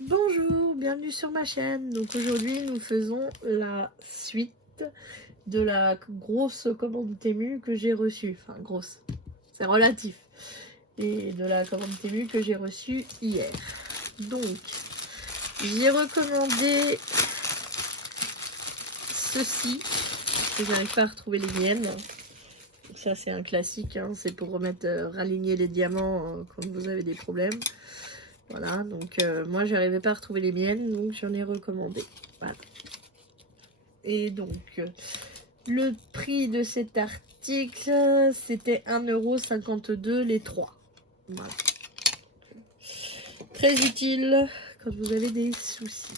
Bonjour, bienvenue sur ma chaîne. Donc aujourd'hui nous faisons la suite de la grosse commande Temu que j'ai reçue. Enfin grosse, c'est relatif. Et de la commande Temu que j'ai reçue hier. Donc j'ai recommandé ceci, parce que j'arrive pas à retrouver les miennes. Donc ça c'est un classique, hein. C'est pour remettre, raligner les diamants quand vous avez des problèmes. Voilà, donc moi j'arrivais pas à retrouver les miennes, donc j'en ai recommandé. Voilà. Et donc le prix de cet article c'était 1,52 € les 3. Voilà. Très utile quand vous avez des soucis.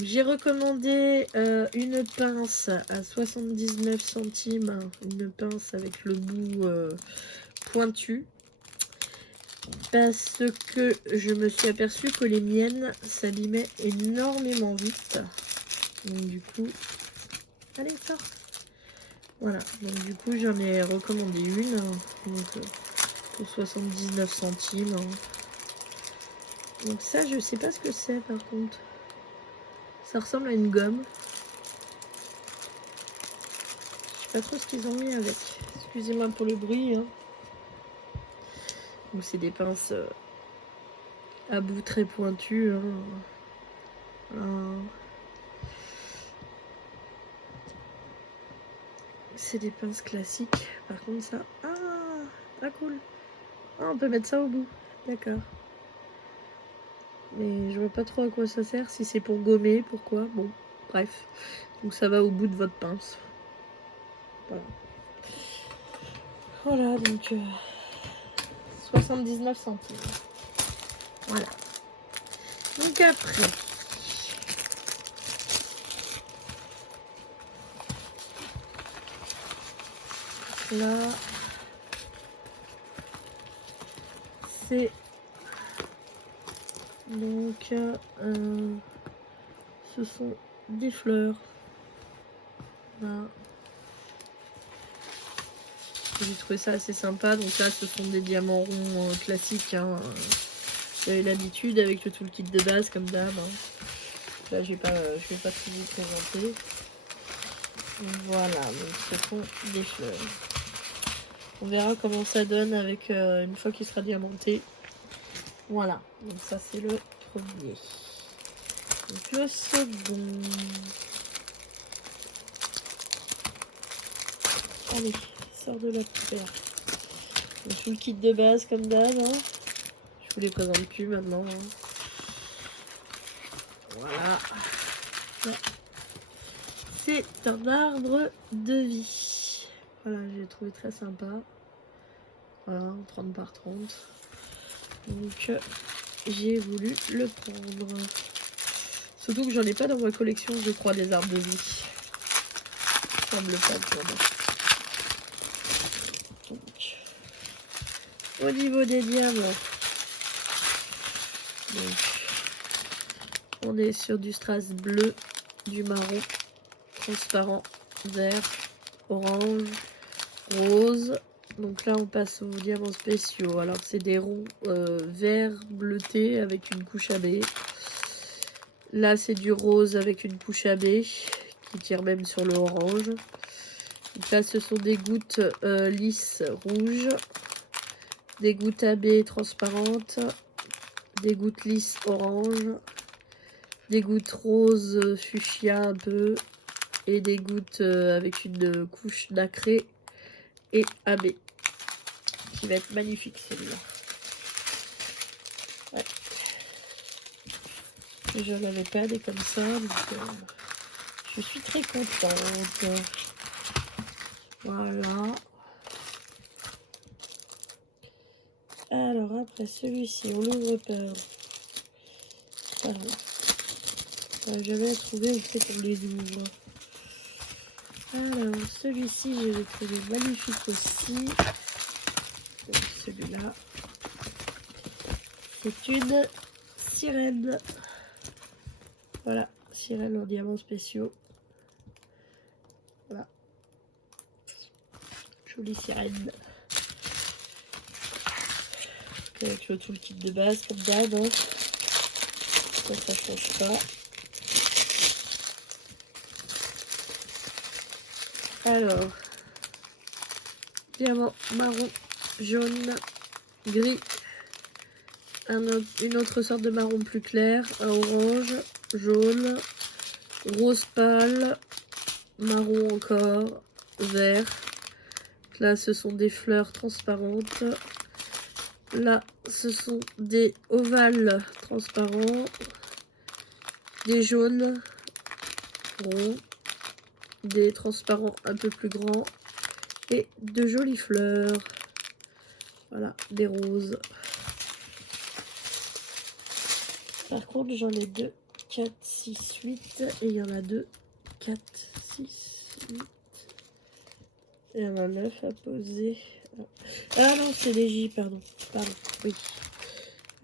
J'ai recommandé une pince à 79 centimes, une pince avec le bout pointu. Parce que je me suis aperçue que les miennes s'abîmaient énormément vite. Donc du coup, allez sors. Voilà, donc du coup j'en ai recommandé une, donc, pour 79 centimes. Donc ça je sais pas ce que c'est par contre. Ça ressemble à une gomme. Je sais pas trop ce qu'ils ont mis avec. Excusez-moi pour le bruit. Hein. Donc c'est des pinces à bout très pointu. C'est des pinces classiques. Par contre ça... Ah cool. Ah, on peut mettre ça au bout. D'accord. Mais je vois pas trop à quoi ça sert. Si c'est pour gommer, pourquoi. Bon, bref. Donc ça va au bout de votre pince. Voilà. Voilà, donc 79 centimes. Voilà. Donc après... Là... C'est... Donc... ce sont des fleurs. Là. J'ai trouvé ça assez sympa. Donc là, ce sont des diamants ronds classiques. Hein. Vous avez l'habitude avec le toolkit de base, comme d'hab. Hein. Là, je vais pas tout vous présenter. Voilà, donc ce sont des fleurs. On verra comment ça donne avec une fois qu'il sera diamanté. Voilà, donc ça c'est le premier. Donc le second. Allez, sors de la poubelle. Donc tout le kit de base comme d'hab. Hein. Je vous les présente plus maintenant. Hein. Voilà. C'est un arbre de vie. Voilà, j'ai trouvé très sympa. Voilà, 30 par 30. Donc j'ai voulu le prendre. Surtout que j'en ai pas dans ma collection, je crois, des arbres de vie. Ça semble pas pour moi. Donc, au niveau des diamants, donc, on est sur du strass bleu, du marron, transparent, vert, orange, rose. Donc là, on passe aux diamants spéciaux. Alors, c'est des ronds vert bleuté avec une couche à baies. Là, c'est du rose avec une couche à baies qui tire même sur le orange. Donc là, ce sont des gouttes lisses rouges, des gouttes à baies transparentes, des gouttes lisses orange, des gouttes roses fuchsia un peu, et des gouttes avec une couche nacrée et à baies. Qui va être magnifique celui-là. Ouais. Je n'avais pas des comme ça, donc je suis très contente. Voilà. Alors après celui-ci, on l'ouvre par... Voilà. J'avais trouvé où c'est qu'on les ouvre. Alors celui-ci, je l'ai trouvé magnifique aussi. Celui-là. C'est une sirène. Voilà, sirène en diamants spéciaux. Voilà. Jolie sirène. Avec tout le kit de base comme d'hab. Hein. Ça change pas. Alors, diamant marron, jaune, gris, une autre sorte de marron plus clair, un orange, jaune, rose pâle, marron encore, vert. Là, ce sont des fleurs transparentes. Là, ce sont des ovales transparents, des jaunes, ronds, des transparents un peu plus grands et de jolies fleurs. Voilà, des roses. Par contre, j'en ai 2, 4, 6, 8 et il y en a 2, 4, 6, 8. Il y en a 9 à poser. Ah non, c'est les J, pardon. Pardon, oui.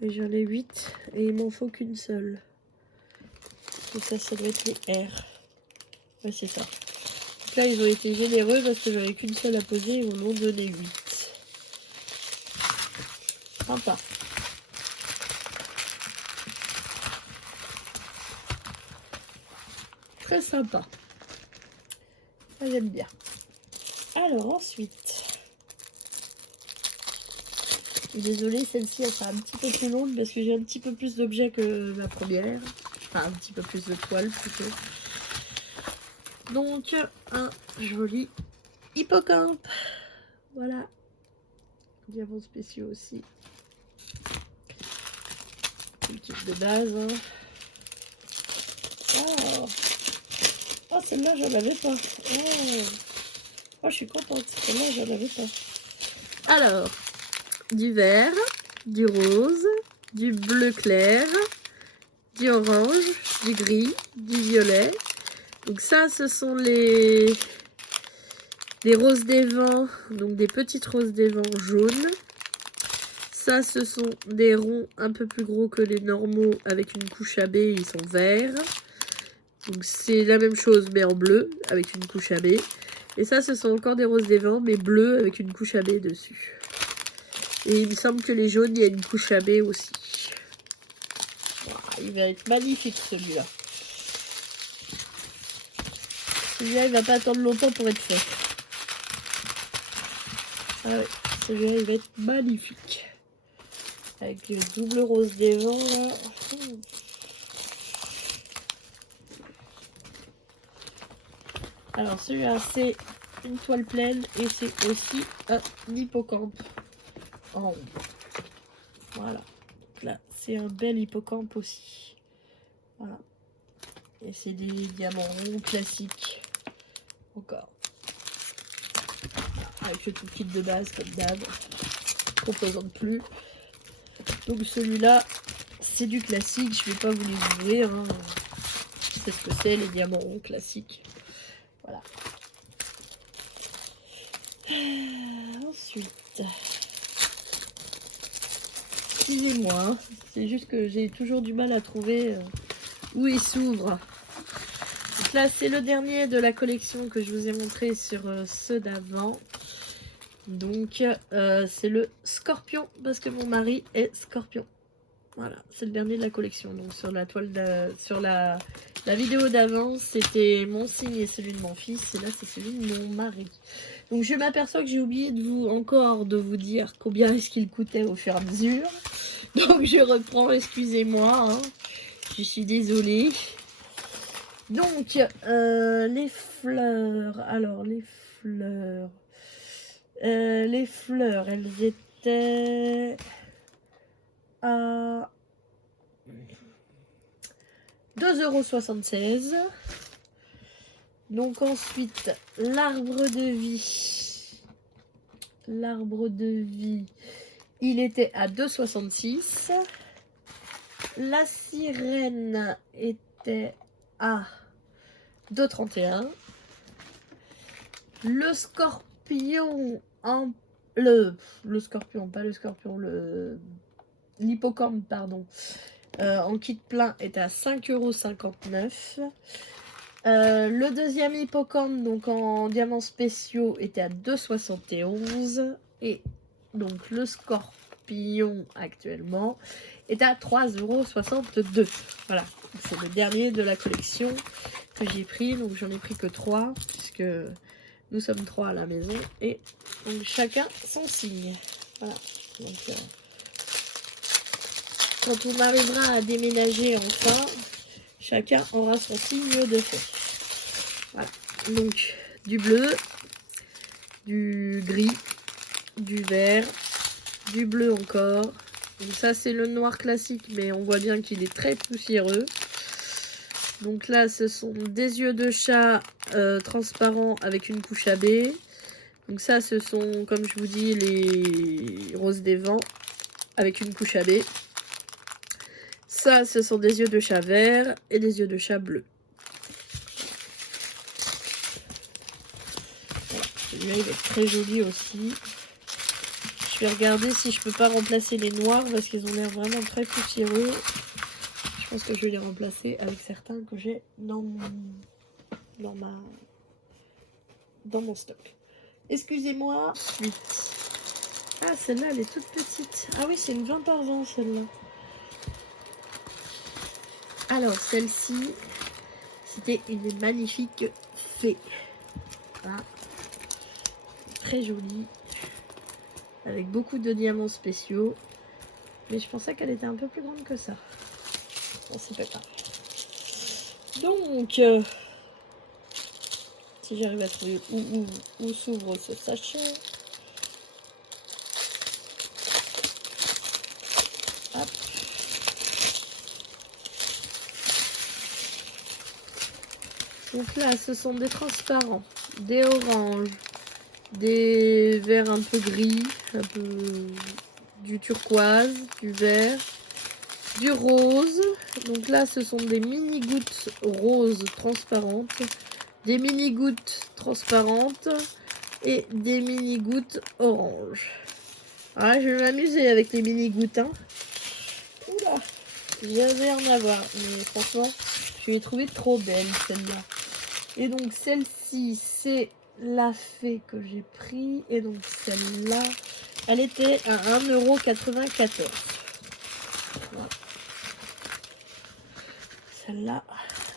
Et j'en ai 8 et il m'en faut qu'une seule. Et ça doit être les R. Ouais, c'est ça. Donc là, ils ont été généreux parce que j'en ai qu'une seule à poser et ils m'en ont donné 8. Sympa. Très sympa. Ça, j'aime bien. Alors, ensuite... Désolée, celle-ci, elle sera un petit peu plus longue parce que j'ai un petit peu plus d'objets que ma première. Enfin, un petit peu plus de toile, plutôt. Donc, un joli hippocampe. Voilà. Diamants spéciaux aussi. Une type de base. Hein. Oh, oh celle-là, j'en avais pas. Oh, je suis contente. Celle-là, j'en avais pas. Alors, du vert, du rose, du bleu clair, du orange, du gris, du violet. Donc ça, ce sont des roses des vents, donc des petites roses des vents jaunes. Ça, ce sont des ronds un peu plus gros que les normaux avec une couche à baies, ils sont verts. Donc c'est la même chose mais en bleu avec une couche à baies. Et ça, ce sont encore des roses des vents mais bleues avec une couche à baies dessus. Et il me semble que les jaunes, il y a une couche à baies aussi. Wow, il va être magnifique celui-là. Celui-là, il va pas attendre longtemps pour être fait. Ah ouais, celui-là, il va être magnifique. Avec le double rose des vents, là. Alors, celui-là, c'est une toile pleine et c'est aussi un hippocampe en haut. Voilà. Donc là, c'est un bel hippocampe aussi. Voilà. Et c'est des diamants ronds classiques. Encore. Avec le tout kit de base, comme d'hab. Composante plus. Donc celui-là, c'est du classique. Je vais pas vous les ouvrir. Hein. C'est ce que c'est, les diamants ronds classiques. Voilà. Ensuite, excusez-moi, c'est juste que j'ai toujours du mal à trouver où il s'ouvre. Donc là, c'est le dernier de la collection que je vous ai montré sur ceux d'avant. Donc, c'est le scorpion, parce que mon mari est scorpion. Voilà, c'est le dernier de la collection. Donc, sur la toile sur la vidéo d'avant, c'était mon signe et celui de mon fils. Et là, c'est celui de mon mari. Donc, je m'aperçois que j'ai oublié de vous dire combien est-ce qu'il coûtait au fur et à mesure. Donc, je reprends, excusez-moi. Hein. Je suis désolée. Donc, les fleurs. Alors, les fleurs. Les fleurs, elles étaient à 2,76 €. Donc ensuite, l'arbre de vie. L'arbre de vie, il était à 2,66 €. La sirène était à 2,31 €. Le scorpion en... Le scorpion, pas le scorpion, l'hippocampe, pardon. En kit plein était à 5,59 €. Le deuxième hippocampe, donc en diamants spéciaux, était à 2,71 €. Et donc le scorpion actuellement est à 3,62 €. Voilà, c'est le dernier de la collection que j'ai pris. Donc j'en ai pris que 3 puisque nous sommes 3 à la maison. Et donc chacun son signe. Voilà. Donc quand on arrivera à déménager enfin, chacun aura son signe de fée. Voilà. Donc du bleu, du gris, du vert, du bleu encore. Donc ça c'est le noir classique, mais on voit bien qu'il est très poussiéreux. Donc là ce sont des yeux de chat transparents avec une couche à baies. Donc ça ce sont, comme je vous dis, les roses des vents avec une couche à baies. Ça ce sont des yeux de chat verts et des yeux de chat bleus. Voilà, celui-là il va être très joli aussi. Je vais regarder si je peux pas remplacer les noirs parce qu'ils ont l'air vraiment très poussiéreux. Je pense que je vais les remplacer avec certains que j'ai dans mon stock. Excusez-moi. 8. Ah, celle-là, elle est toute petite. Ah oui, c'est une 20 par 20 celle-là. Alors, celle-ci, c'était une magnifique fée. Voilà. Très jolie. Avec beaucoup de diamants spéciaux. Mais je pensais qu'elle était un peu plus grande que ça. Bon, c'est pas grave. Donc, si j'arrive à trouver où s'ouvre ce sachet. Hop. Donc là, ce sont des transparents, des oranges, des verts un peu gris, un peu du turquoise, du vert, du rose. Donc là, ce sont des mini gouttes roses transparentes, des mini gouttes transparentes et des mini gouttes orange. Ah, je vais m'amuser avec les mini gouttes. Hein. Oula, j'avais en avoir, mais franchement, je l'ai trouvée trop belle celle-là. Et donc celle-ci, c'est la fée que j'ai pris. Et donc celle-là, elle était à 1,94 €. Voilà. Celle-là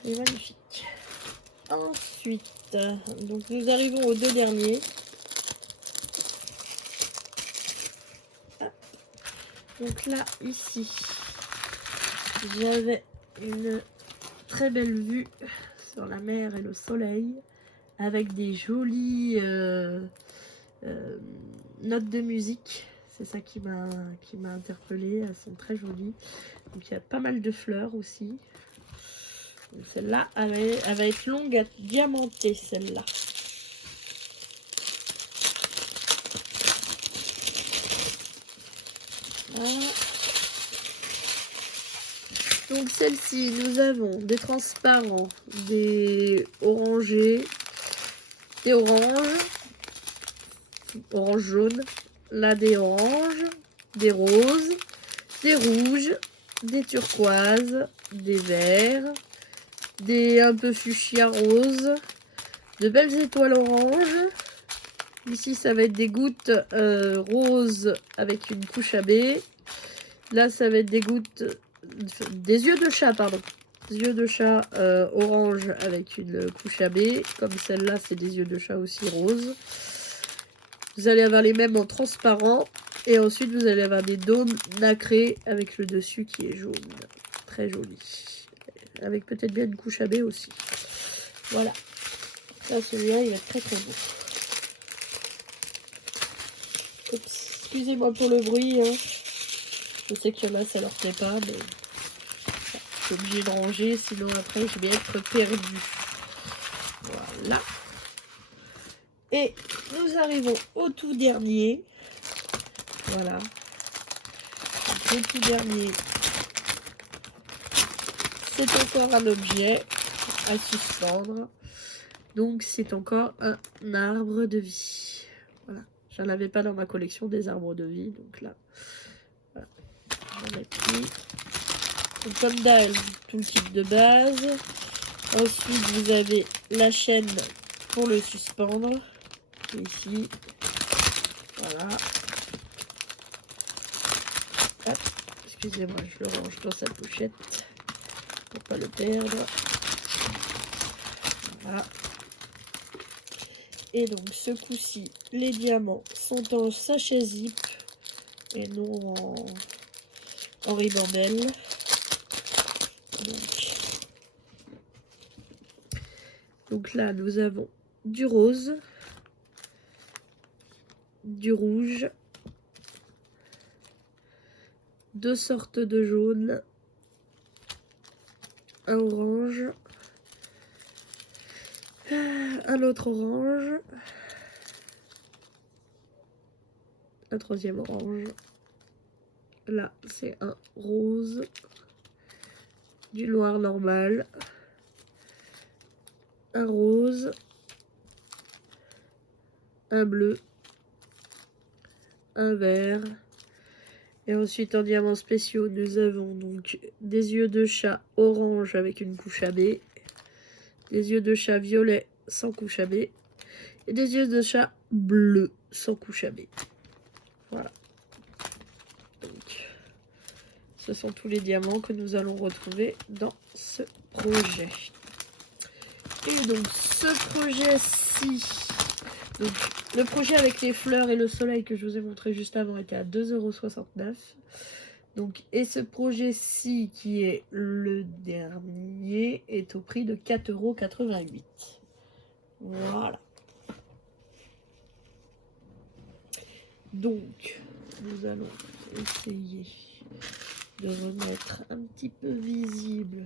est magnifique. Ensuite, donc nous arrivons aux deux derniers. Donc là, ici, j'avais une très belle vue sur la mer et le soleil, avec des jolies notes de musique. C'est ça qui m'a interpellée. Elles sont très jolies. Donc il y a pas mal de fleurs aussi. Celle-là, elle va être longue à diamanter, celle-là. Voilà. Donc celle-ci, nous avons des transparents, des orangés, des oranges, orange jaune, là des oranges, des roses, des rouges, des turquoises, des verts, des un peu fuchsia roses, de belles étoiles oranges. Ici, ça va être des gouttes roses avec une couche à baies. Là, ça va être des gouttes, des yeux de chat, pardon. Des yeux de chat orange avec une couche à baies. Comme celle-là, c'est des yeux de chat aussi roses. Vous allez avoir les mêmes en transparent. Et ensuite, vous allez avoir des dômes nacrés avec le dessus qui est jaune. Très joli. Avec peut-être bien une couche à baies aussi. Voilà. Là, celui-là, il va être très très beau. Excusez-moi pour le bruit. Hein. Je sais qu'il y en a, ça leur plaît pas, mais je suis obligée de ranger, sinon après, je vais être perdue. Voilà. Et nous arrivons au tout dernier. Voilà. Le tout dernier, c'est encore un objet à suspendre. Donc, c'est encore un arbre de vie. Voilà. J'en avais pas dans ma collection des arbres de vie, donc là, voilà. J'en ai pris. Donc, comme dalle, tout le kit de base. Ensuite, vous avez la chaîne pour le suspendre. Ici. Voilà. Hop. Excusez-moi, je le range dans sa pochette pour pas le perdre. Voilà. Et donc ce coup-ci, les diamants sont en sachet zip et non en ribambelle. Donc là, nous avons du rose, du rouge, deux sortes de jaune, un orange, un autre orange, un troisième orange. Là, c'est un rose, du noir normal, un rose, un bleu, un vert. Et ensuite, en diamants spéciaux, nous avons donc des yeux de chat orange avec une couche à baies, des yeux de chat violet sans couche à baies, et des yeux de chat bleu sans couche à baies. Voilà. Donc, ce sont tous les diamants que nous allons retrouver dans ce projet. Et donc, ce projet-ci, donc le projet avec les fleurs et le soleil que je vous ai montré juste avant était à 2,69 €. Donc, et ce projet-ci, qui est le dernier, est au prix de 4,88 €. Voilà. Donc, nous allons essayer de remettre un petit peu visible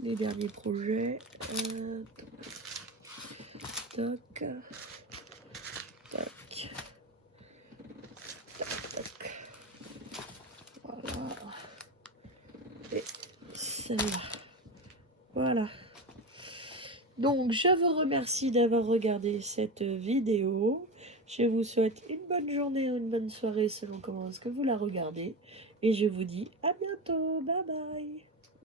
les derniers projets. Toc. Toc. Toc. Voilà. Et celle-là. Voilà. Donc, je vous remercie d'avoir regardé cette vidéo. Je vous souhaite une bonne journée ou une bonne soirée selon comment est-ce que vous la regardez. Et je vous dis à bientôt. Bye bye.